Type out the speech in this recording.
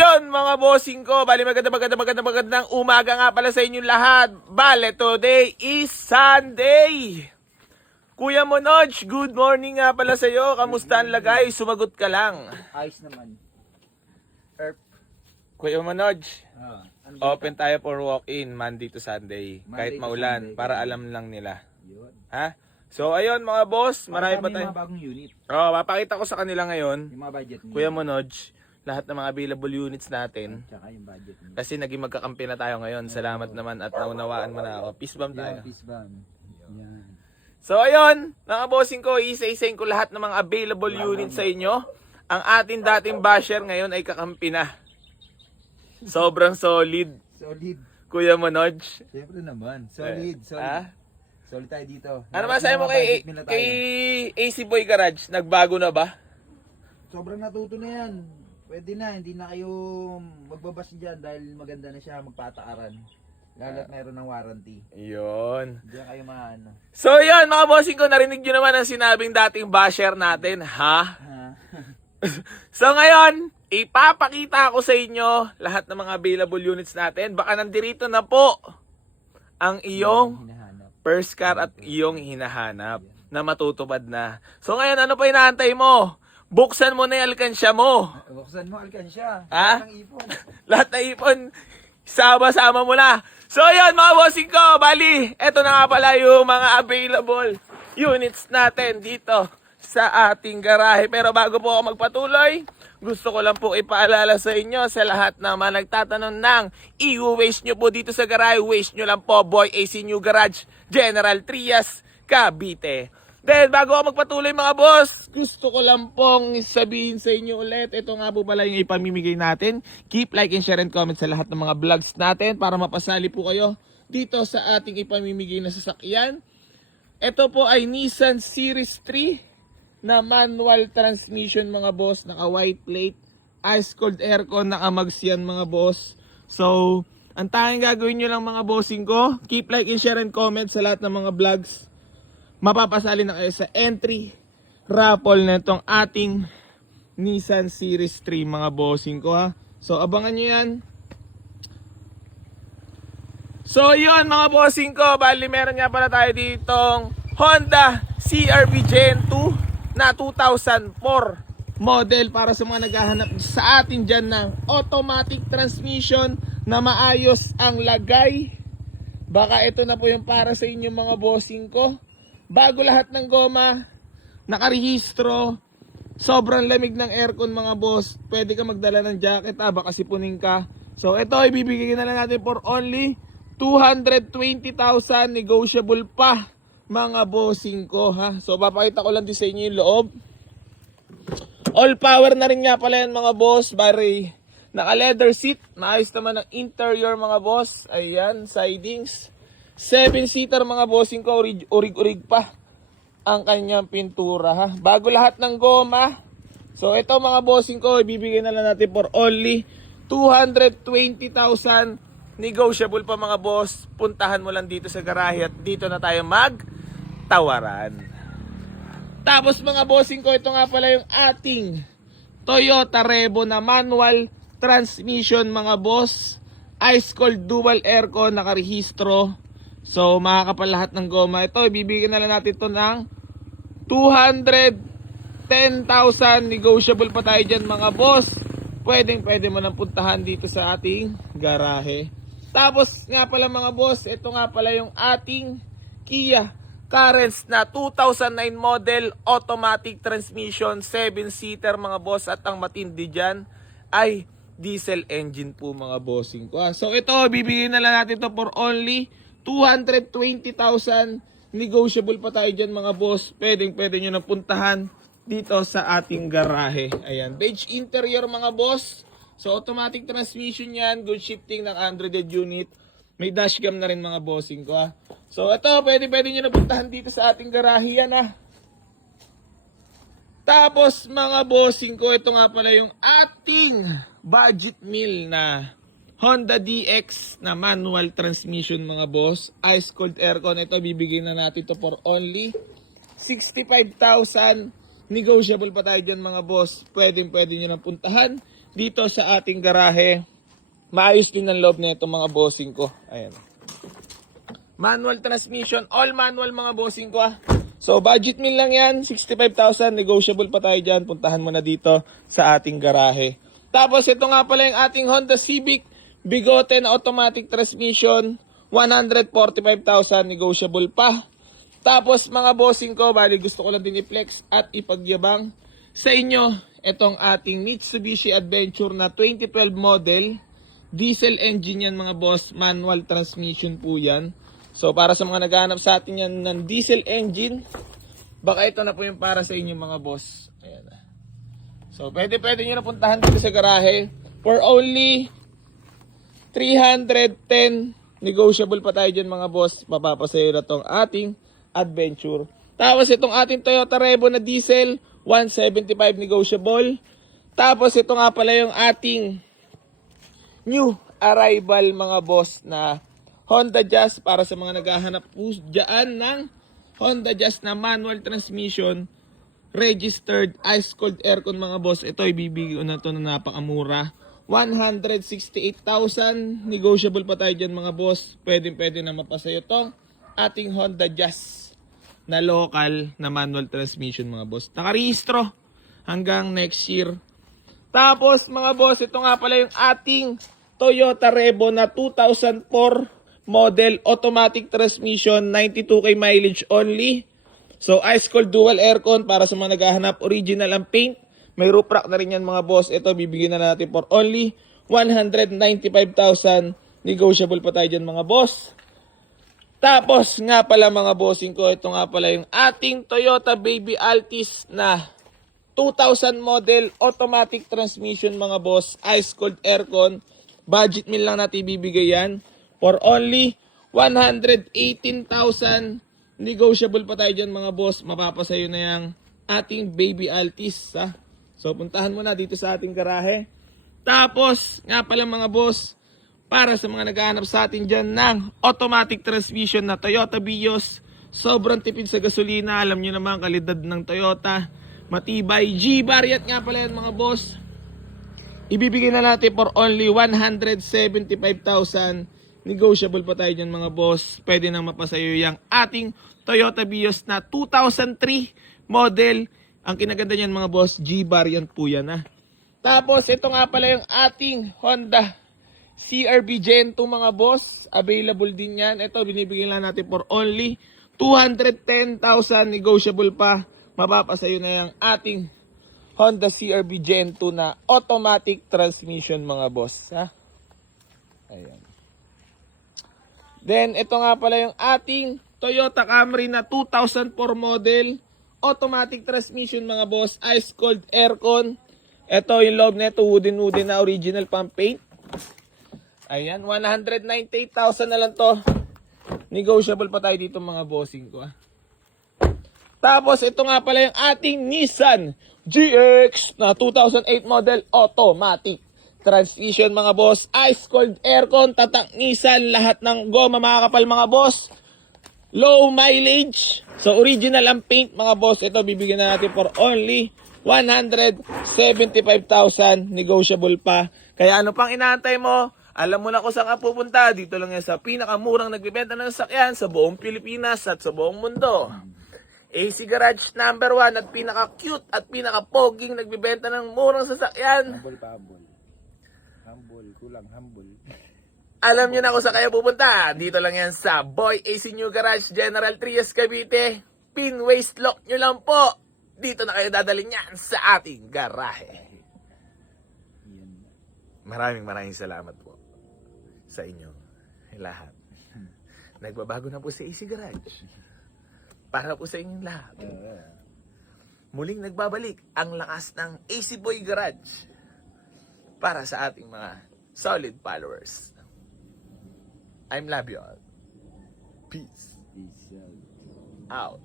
Yon mga bossing ko, bali magandang umaga nga pala sa inyong lahat. Bale, today is Sunday. Kuya Monoj, good morning nga pala sa iyo. Kamusta ang lagay? Sumagot ka lang. Ayos naman. Erp. Kuya Monoj, Ano open tayo for walk-in Monday to Sunday. Kahit to maulan, Sunday, para ganun. alam lang nila. Yun. Ha? So ayun mga boss, marami pa Yung tayo. mga bagong unit. Papakita ko sa kanila ngayon, Yung mga budget niya. Kuya Monoj, lahat ng mga available units natin. Tsaka yung budget niya. Kasi naging magkakampi na tayo ngayon. Salamat naman at naunawaan mo na ako. Peace bomb tayo. Yan, peace bomb. Yan. So ayun, mga bossing ko, isa-isayin ko lahat ng mga available units sa inyo. Ang ating dating basher ngayon ay kakampi na. Sobrang solid. Solid. Kuya Monoj. Siyempre naman. Solid. Solid. Ha? Solid tayo dito. Ano Lahat masabi ng mo mga kay, budget nila tayo. kay AC Boy Garage? Nagbago na ba? Sobrang natuto na yan. Pwede na. Hindi na kayo magbabas dyan dahil maganda na siya magpatakaran. Lalo't mayroon ng warranty. Yun. Hindi na kayo maano. So yun, mga bossing ko, narinig nyo naman ang sinabing dating basher natin, ha? Ha? So ngayon, ipapakita ko sa inyo lahat ng mga available units natin. Baka nandirito na po ang iyong Hinahanap. first car at iyong hinahanap na matutupad na. So ngayon, ano pa inaantay mo? Buksan mo na yung alkansya mo. Buksan mo, alkansya. Ha? Ng ipon. Lahat na ipon, sama-sama mo na. So yun mga bossing ko, bali, eto na nga pala yung mga available units natin dito sa ating garahe. Pero bago po ako magpatuloy, gusto ko lang po ipaalala sa inyo sa lahat na mga nagtatanong ng i-waste nyo po dito sa garahe. Waste nyo lang po, Boy AC New Garage, General Trias, Cavite. Then, bago ako magpatuloy mga boss, gusto ko lang pong sabihin sa inyo ulit, ito nga po pala yung ipamimigay natin. Keep like and share and comment sa lahat ng mga vlogs natin para mapasali po kayo dito sa ating ipamimigay na sasakyan. Ito po ay Nissan Series 3 na manual transmission mga boss, naka white plate, ice cold aircon, naka mags yan mga boss. So, ang tanging gagawin nyo lang mga bossing ko, keep like and share and comment sa lahat ng mga vlogs. Mapapasali na kayo sa entry raffle na itong ating Nissan Series 3 mga bossing ko ha. So abangan nyo yan. So yun mga bossing ko, bali meron nga pala tayo ditong Honda CR-V Gen 2 na 2004 model para sa mga naghahanap sa atin dyan ng automatic transmission na maayos ang lagay. Baka ito na po yung para sa inyong mga bossing ko. Bago lahat ng goma, nakarehistro, sobrang lamig ng aircon mga boss. Pwede ka magdala ng jacket baka sipunin ka. So ito ibibigay na lang natin for only 220,000, negotiable pa mga bossing ko ha. So papakita ko lang din sa inyo yung loob. All power na rin nga pala yan mga boss. Bari, naka leather seat, maayos naman ang interior mga boss. Ayan, sidings. 7-seater mga bossing ko, urig-urig pa ang kanyang pintura ha. Bago lahat ng goma. So ito mga bossing ko, ibibigay na lang natin for only 220,000. Negotiable pa mga boss. Puntahan mo lang dito sa garahe at dito na tayo magtawaran. Tapos mga bossing ko, ito nga pala yung ating Toyota Revo na manual transmission mga boss. Ice cold dual aircon, nakarehistro. So, makakapal lahat ng goma. Ito, ibibigyan na lang natin ito ng 210,000. Negotiable pa tayo dyan mga boss. Pwede mo nang puntahan dito sa ating garahe. Tapos nga pala mga boss, ito nga pala yung ating Kia Carens na 2009 model, automatic transmission, 7-seater mga boss. At ang matindi dyan ay diesel engine po mga bossing ko. So ito, bibigyan na lang natin ito for only 220,000. Negotiable pa tayo dyan mga boss. Pwede nyo na puntahan dito sa ating garahe. Ayan, beige interior mga boss. So automatic transmission yan, good shifting ng Android unit. May dashcam na rin mga bossing ko ha. So ito, pwede nyo na puntahan dito sa ating garahe yan ha. Tapos mga bossing ko, ito nga pala yung ating budget meal na Honda DX na manual transmission mga boss. Ice cold aircon. Ito bibigyan na natin to for only 65,000. Negotiable pa tayo dyan mga boss. Pwede nyo na puntahan dito sa ating garahe. Maayos din ang loob nito mga bossing ko. Ayan. Manual transmission, all manual mga bossing ko ah. So budget meal lang yan, 65,000, negotiable pa tayo dyan. Puntahan mo na dito sa ating garahe. Tapos ito nga pala yung ating Honda Civic Bigote na automatic transmission, 145,000, negotiable pa. Tapos mga bossing ko, bali gusto ko lang din i-flex at ipagyabang sa inyo itong ating Mitsubishi Adventure na 2012 model. Diesel engine yan mga boss, manual transmission po yan. So para sa mga naghahanap sa atin yan ng diesel engine, baka ito na po yung para sa inyo mga boss. Ayan. So pwede nyo na puntahan dito sa garahe for only 310. Negotiable pa tayo dyan mga boss. Mapapasayo na tong ating Adventure. Tapos itong ating Toyota Revo na diesel, 175 negotiable. Tapos ito nga pala yung ating new arrival mga boss na Honda Jazz para sa mga naghahanap po dyan ng Honda Jazz na manual transmission, registered ice cold aircon mga boss. Ito ibibigay ko na ito na napakamura. 168,000. Negotiable pa tayo dyan mga boss. Pwede na mapasayo to ating Honda Jazz na local na manual transmission mga boss. Nakarehistro hanggang next year. Tapos mga boss, ito nga pala yung ating Toyota Revo na 2004 model automatic transmission, 92k mileage only. So ice cold dual aircon para sa mga naghahanap, original ang paint. May roof rack na rin yan mga boss. Ito bibigyan na natin for only 195,000. Negotiable pa tayo dyan mga boss. Tapos nga pala mga bossing ko, ito nga pala yung ating Toyota Baby Altis na 2000 model automatic transmission mga boss, ice cold aircon. Budget meal lang natin ibibigay yan for only 118,000. Negotiable pa tayo dyan mga boss. Mapapasayo na yung ating Baby Altis ha. So puntahan mo na dito sa ating garahe. Tapos nga pala mga boss, para sa mga naghahanap sa atin dyan ng automatic transmission na Toyota Vios, sobrang tipid sa gasolina. Alam nyo naman kalidad ng Toyota, matibay. G-variant nga pala yan mga boss. Ibibigay na natin for only 175,000. Negotiable pa tayo dyan mga boss. Pwede nang mapasayo yung ating Toyota Vios na 2003 model. Ang kinaganda niyan mga boss, G-variant po yan ha. Tapos ito nga pala yung ating Honda CR-V Gen 2 mga boss. Available din yan. Ito binibigyan lang natin for only 210,000. Negotiable pa. Mapapasayo na yung ating Honda CR-V Gen 2 na automatic transmission mga boss ha. Ayan. Then ito nga pala yung ating Toyota Camry na 2004 model, automatic transmission mga boss, ice cold aircon. Ito yung loob nito, wooden na original pang paint. Ayan, 198,000 na lang to. Negotiable pa tayo dito mga bossing ko ah. Tapos ito nga pala yung ating Nissan GX na 2008 model automatic transmission mga boss, ice cold aircon, tatak Nissan, lahat ng goma makakapal mga boss. Low mileage. So original ang paint mga boss. Ito bibigyan na natin for only 175,000. Negotiable pa. Kaya ano pang inaantay mo? Alam mo na kung saan ka pupunta. Dito lang yan sa pinakamurang nagbibenta ng sasakyan sa buong Pilipinas at sa buong mundo. AC Garage number 1 at pinaka-cute at pinaka-poging nagbibenta ng murang sasakyan. Humble, kulang humble. Alam nyo na kung saan kayo pupunta. Dito lang yan sa Boy AC New Garage, General Trias, Cavite. Pin waist lock nyo lang po. Dito na kayo dadalhin yan sa ating garahe. Maraming salamat po sa inyo lahat. Nagbabago na po sa AC Garage. Para po sa inyong lahat. Muling nagbabalik ang lakas ng AC Boy Garage para sa ating mga solid followers. I'm Labiol. Peace. Out.